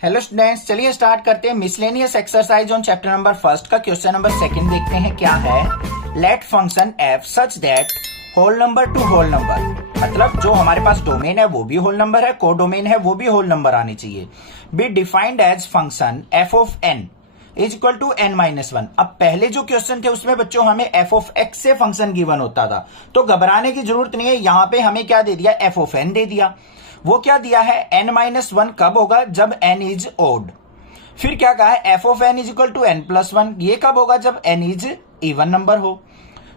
Hello students, चलिए start करते हैं miscellaneous exercise on chapter number first का क्वेश्चन नंबर सेकंड देखते हैं क्या है। Let function F such that whole number to whole number, मतलब जो हमारे पास डोमेन है वो भी होल नंबर है, को डोमेन है वो भी होल नंबर आनी चाहिए। Be defined as function F of N is equal to N minus one. अब पहले जो क्वेश्चन थे उसमें बच्चों हमें एफ ऑफ एक्स से फंक्शन गिवन होता था, तो घबराने की जरूरत नहीं है। यहां पे हमें क्या दे दिया, एफ ऑफ एन दे दिया। वो क्या दिया है, एन माइनस वन कब होगा, जब एन इज ओड। फिर क्या कहा है, F of N is equal to N plus one, ये कब होगा, जब एन इज इवन नंबर हो।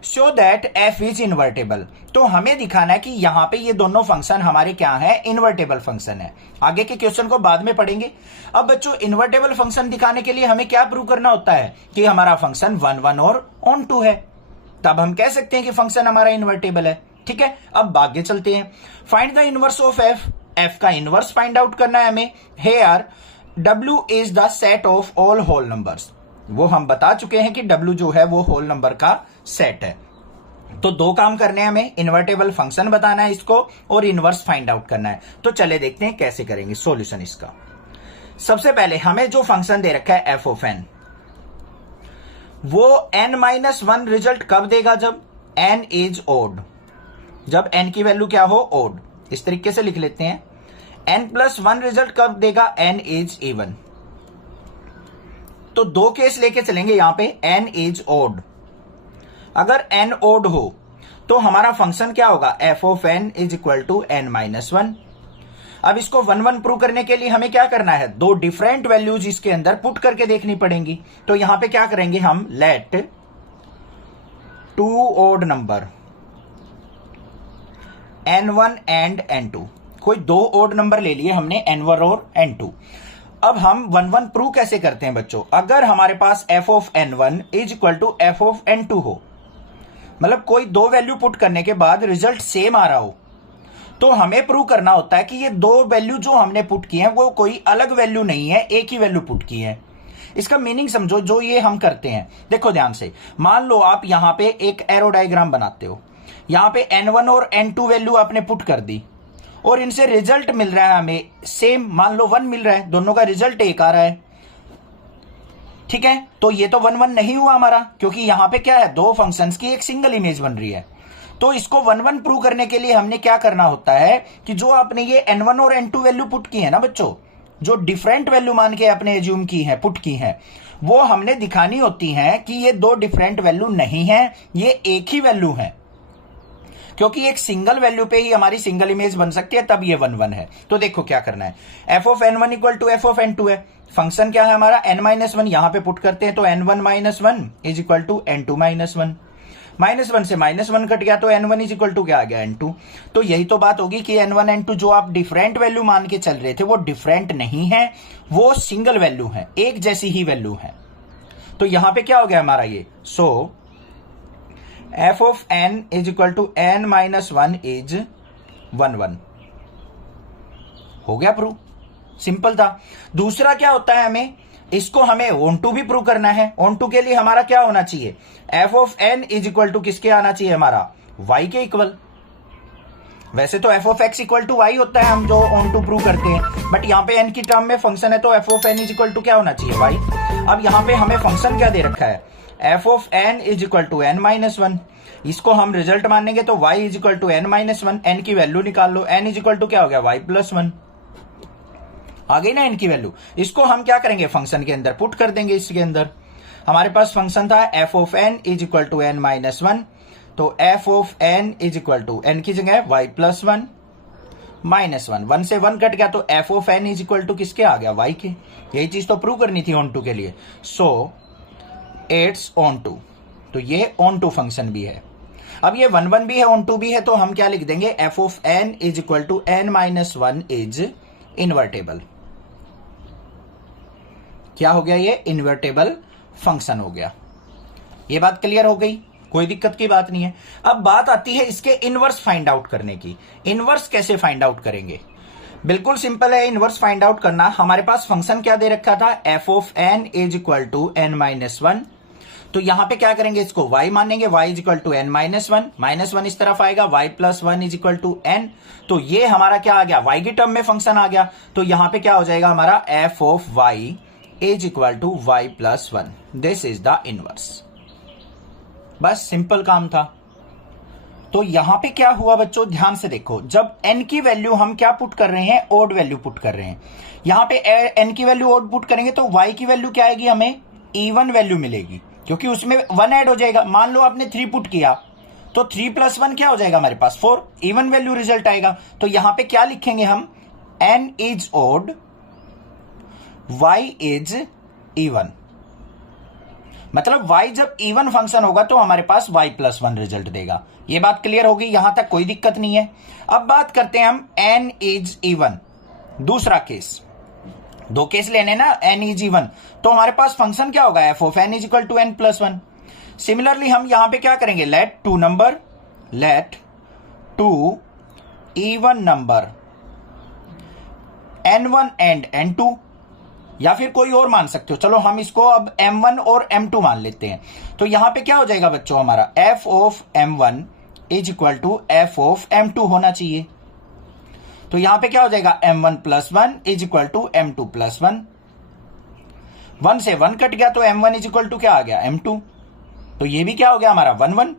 Show that F is invertible, तो हमें दिखाना है कि यहां पे ये दोनों फंक्शन हमारे क्या है, इन्वर्टेबल फंक्शन है। आगे के क्वेश्चन को बाद में पढ़ेंगे। अब बच्चों इन्वर्टेबल फंक्शन दिखाने के लिए हमें क्या प्रूव करना होता है कि हमारा फंक्शन 1 1 और ऑन 2 है, तब हम कह सकते हैं कि फंक्शन हमारा इन्वर्टेबल है। ठीक है, अब आगे चलते हैं। Find the inverse of F, F का इनवर्स फाइंड आउट करना है हमें। Here W is the set of all whole numbers, वो हम बता चुके हैं कि W जो है वो होल नंबर का सेट है। तो दो काम करने हैं हमें, इन्वर्टेबल फंक्शन बताना है इसको और इनवर्स फाइंड आउट करना है। तो चले देखते हैं कैसे करेंगे सॉल्यूशन इसका। सबसे पहले हमें जो फंक्शन दे रखा है एफ ऑफ एन, वो n माइनस वन रिजल्ट कब देगा, जब n इज ओड, जब n की वैल्यू क्या हो, ओड। इस तरीके से लिख लेते हैं। n प्लस वन रिजल्ट कब देगा, n इज इवन। तो दो केस लेके चलेंगे यहां पे, n इज ओड। अगर n ओड हो तो हमारा फंक्शन क्या होगा, f of n is equal to n minus one. अब इसको 1 1 प्रूव करने के लिए हमें क्या करना है, दो डिफरेंट वैल्यूज इसके अंदर पुट करके देखनी पड़ेंगी। तो यहां पे क्या करेंगे हम, let two odd number n1 and n2, कोई दो ओड नंबर ले लिए हमने, n1 और n2। अब हम 1 1 प्रूव कैसे करते हैं बच्चों, अगर हमारे पास f of n1 is equal to f of n2 हो, मतलब कोई दो वैल्यू पुट करने के बाद रिजल्ट सेम आ रहा हो, तो हमें प्रूव करना होता है कि ये दो वैल्यू जो हमने पुट की हैं वो कोई अलग वैल्यू नहीं है, एक ही वैल्यू पुट की है। इसका मीनिंग समझो, जो ये हम करते हैं, देखो ध्यान से। मान लो आप यहां पे एक एरो डायग्राम बनाते हो, यहां पे n1 और n2 वैल्यू आपने पुट कर दी और इनसे रिजल्ट मिल रहा है हमें सेम, मान लो 1 मिल रहा है, दोनों का रिजल्ट एक आ रहा है। ठीक है, तो ये तो 1 1 नहीं हुआ हमारा, क्योंकि यहां पे क्या है, दो फंक्शंस की एक सिंगल इमेज बन रही है। तो इसको 1 1 प्रूव करने के लिए हमने क्या करना होता है कि जो आपने ये n1 और n2 वैल्यू पुट की है ना बच्चों, जो डिफरेंट वैल्यू मान के आपने एज्यूम की है, पुट की है, वो हमने दिखानी होती है कि ये दो डिफरेंट वैल्यू नहीं है, ये एक ही वैल्यू है। क्योंकि एक सिंगल वैल्यू पे ही हमारी सिंगल इमेज बन सकती है, तब ये 1 1 है। तो देखो क्या करना है, F of n1 equal to F of n2 है। फंक्शन क्या है हमारा, n माइनस वन, यहां पे पुट करते हैं तो n1 minus one is equal to n2 minus one. Minus one से माइनस वन कट गया तो n1 इज इक्वल टू क्या आ गया, n2। तो यही तो बात होगी कि n1 n2 जो आप डिफरेंट वैल्यू मान के चल रहे थे वो डिफरेंट नहीं है, वो सिंगल वैल्यू है, एक जैसी ही वैल्यू है। तो यहां पे क्या हो गया हमारा ये, so f of n is equal to n minus one is 1 1। हो गया प्रूव, सिंपल था। दूसरा क्या होता है, हमें इसको हमें ऑन टू भी प्रूव करना है। ऑन टू के लिए हमारा क्या होना चाहिए, f of n is equal to किसके आना चाहिए, हमारा y के इक्वल। वैसे तो f of x equal to y होता है हम जो ऑन टू प्रूव करते हैं, बट यहां पे n की टर्म में फंक्शन है तो f of n is equal to क्या होना चाहिए, y। अब यहां पे हमें फंक्शन क्या दे रखा है, f of n is equal to n minus one. इसको हम रिजल्ट मानेंगे तो y is equal to n minus one, n की वैल्यू निकाल लो, n इज इक्वल टू क्या हो गया, y प्लस वन। आ गई ना n की वैल्यू। इसको हम क्या करेंगे, फंक्शन के अंदर पुट कर देंगे। इसके अंदर हमारे पास फंक्शन था f of n is equal to n minus one, तो f of n is equal to n की जगह y plus one minus one, 1 से 1 कट गया तो f of n is equal to किसके आ गया, y के। यही चीज तो प्रूव करनी थी ऑन टू के लिए। सो इट्स ऑन टू, तो ये ऑन टू फंक्शन भी है। अब ये 1 1 भी है, ऑन टू भी है, तो हम क्या लिख देंगे, f of n is equal to n minus one is invertible. क्या हो गया, ये इन्वर्टेबल फंक्शन हो गया। ये बात क्लियर हो गई, कोई दिक्कत की बात नहीं है। अब बात आती है इसके इनवर्स फाइंड आउट करने की। इनवर्स कैसे फाइंड आउट करेंगे, बिल्कुल सिंपल है इनवर्स फाइंड आउट करना। हमारे पास फंक्शन क्या दे रखा था, f of n is equal to n minus one. तो यहां पे क्या करेंगे, इसको y मानेंगे, y is equal to N minus one, minus one इस तरफ आएगा, y plus one is equal to N. तो ये हमारा क्या आ गया, y की टर्म में फंक्शन आ गया। तो यहां पे क्या हो जाएगा हमारा f of y is equal to y plus one. This is the inverse. बस सिंपल काम था। तो यहां पे क्या हुआ बच्चों, ध्यान से देखो, जब n की वैल्यू हम क्या पुट कर रहे हैं, ओड वैल्यू पुट कर रहे हैं। यहां पे n की वैल्यू ओड पुट करेंगे तो y की वैल्यू क्या आएगी, हमें इवन वैल्यू मिलेगी, क्योंकि उसमें 1 ऐड हो जाएगा। मान लो आपने 3 पुट किया तो 3 प्लस 1 क्या हो जाएगा हमारे पास 4, इवन वैल्यू रिजल्ट आएगा। तो यहां पे क्या लिखेंगे हम, n is odd, y is even. मतलब y जब इवन फंक्शन होगा तो हमारे पास y प्लस वन रिजल्ट देगा। ये बात क्लियर होगी, यहां तक कोई दिक्कत नहीं है। अब बात करते हैं हम n इज इवन, दूसरा केस। 2 केस लेने ना, n इज इवन, तो हमारे पास फंक्शन क्या होगा, f of n is equal to n plus one. Similarly हम यहां पे क्या करेंगे, let two even number n1 and n2, या फिर कोई और मान सकते हो। चलो हम इसको अब m1 और m2 मान लेते हैं। तो यहां पे क्या हो जाएगा बच्चों, हमारा f of m1 is equal to f of m2 होना चाहिए। तो यहां पे क्या हो जाएगा, m1 plus one is equal to m2 plus one. 1 से 1 कट गया तो m1 इज इक्वल टू क्या आ गया, m2। तो ये भी क्या हो गया हमारा 1 1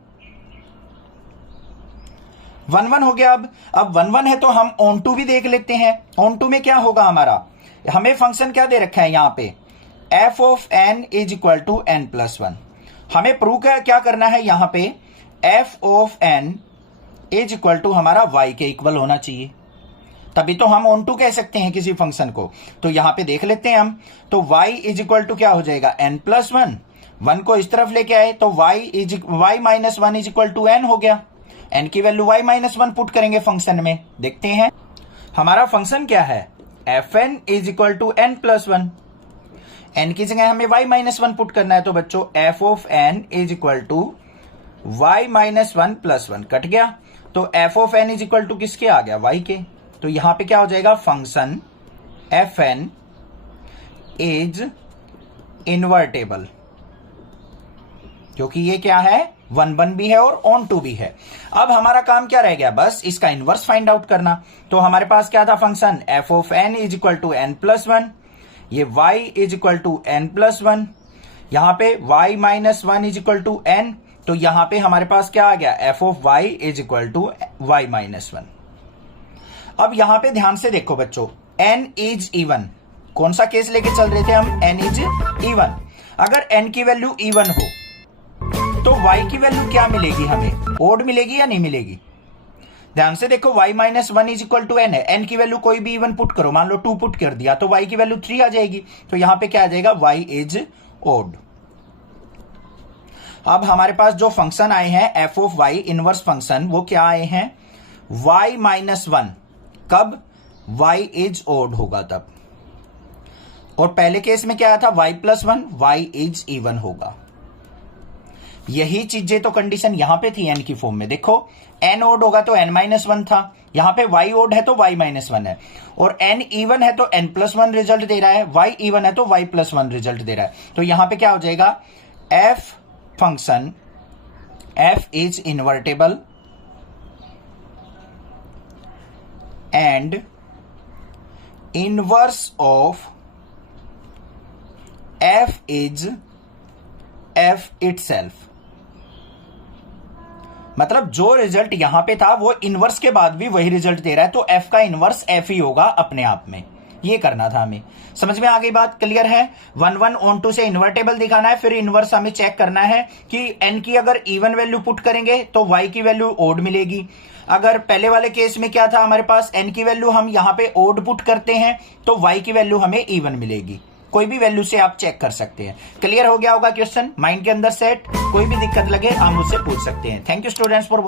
1 1 हो गया। अब 1 1 है तो हम ऑन टू भी देख लेते हैं। ऑन टू में क्या होगा हमारा, हमें फंक्शन क्या दे रखा है यहां पे, f of n is equal to n plus one. हमें प्रूव क्या करना है यहां पे, f of n is equal to हमारा y के इक्वल होना चाहिए, तभी तो हम ऑन टू कह सकते हैं किसी फंक्शन को। तो यहां पे देख लेते हैं हम, तो y इज इक्वल टू क्या हो जाएगा, n प्लस वन। 1 को इस तरफ लेके आए तो y minus one is equal to n हो गया। n की value y minus one put करेंगे फंक्शन में, देखते हैं हमारा फंक्शन क्या है, fn is equal to n plus one. n की जगह हमें y माइनस वन पुट करना है, तो बच्चों f of n is equal to y minus one plus one cut गया। तो f of n is equal to किसके आ गया, y के। तो यहां पे क्या हो जाएगा, फंक्शन fn इज इनवर्टेबल, क्योंकि ये क्या है, 1 1 भी है और ऑन टू भी है। अब हमारा काम क्या रह गया, बस इसका इनवर्स फाइंड आउट करना। तो हमारे पास क्या था function, f of n is equal to n plus one, ये y is equal to n plus one, यहां पे y minus one is equal to n। तो यहां पे हमारे पास क्या आ गया, f of y is equal to y minus one. अब यहां पे ध्यान से देखो बच्चों, n इज इवन, कौन सा केस लेके चल रहे थे हम, n इज इवन। अगर n की वैल्यू इवन हो तो y की वैल्यू क्या मिलेगी हमें, ओड मिलेगी या नहीं मिलेगी। ध्यान से देखो, y minus one is equal to n है, n की वैल्यू कोई भी इवन पुट करो, मान लो 2 पुट कर दिया तो y की वैल्यू 3 आ जाएगी। तो यहां पे क्या आ जाएगा, y इज ओड। अब हमारे पास जो फंक्शन आए हैं f of y inverse function, वो क्या आए हैं, y माइनस वन, कब, y इज ओड होगा तब। और पहले केस में क्या आया था, y plus one, y is even होगा। यही चीजें तो कंडीशन यहां पे थी n की फॉर्म में। देखो n ओड होगा तो n माइनस वन था, यहां पे y ओड है तो y माइनस वन है, और n इवन है तो n प्लस वन रिजल्ट दे रहा है, y इवन है तो y प्लस वन रिजल्ट दे रहा है। तो यहां पे क्या हो जाएगा, f function f is invertible and inverse of f is f itself. मतलब जो रिजल्ट यहां पे था वो इनवर्स के बाद भी वही रिजल्ट दे रहा है, तो f का इनवर्स f ही होगा अपने आप में। ये करना था हमें, समझ में आ गई बात, क्लियर है। 1 1 ऑन टू से इन्वर्टेबल दिखाना है, फिर इनवर्स हमें चेक करना है कि n की अगर इवन वैल्यू पुट करेंगे तो y की वैल्यू ओड मिलेगी। अगर पहले वाले केस में क्या था, हमारे पास n की वैल्यू हम यहां पे ओड पुट करते हैं तो y की वैल्यू हमें इवन मिलेगी। कोई भी वैल्यू से आप चेक कर सकते हैं। क्लियर हो गया होगा क्वेश्चन, माइंड के अंदर सेट। कोई भी दिक्कत लगे आप मुझसे पूछ सकते हैं। Thank you students for